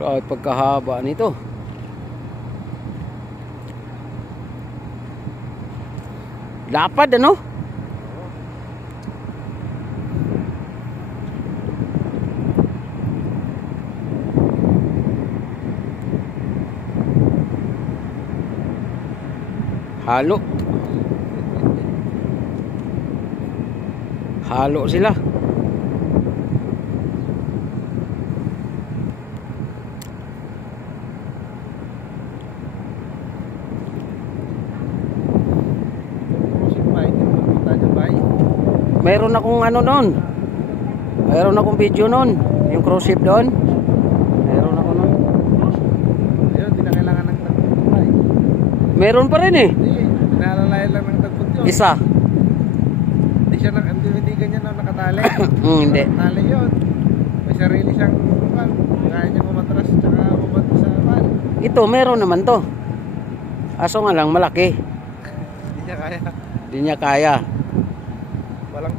Grabe pagkahaba nito. Lapad ano? Halo. Halo sila. Meron akong ano noon. Meron akong video noon. Yung cruise ship doon. Meron ako noon. Ayun, hindi na kailangan ng tagputay. Meron pa rin eh. Hindi, pinalalay lang ng tagput yun. Isa. Hindi ganyan na nakatali. Hindi. Nakatali yun. May sarili siyang pan. Kaya niya umatras tsaka umato sa pan. Ito meron naman to. Aso nga lang malaki. Hindi niya kaya. Hindi niya kaya. Walang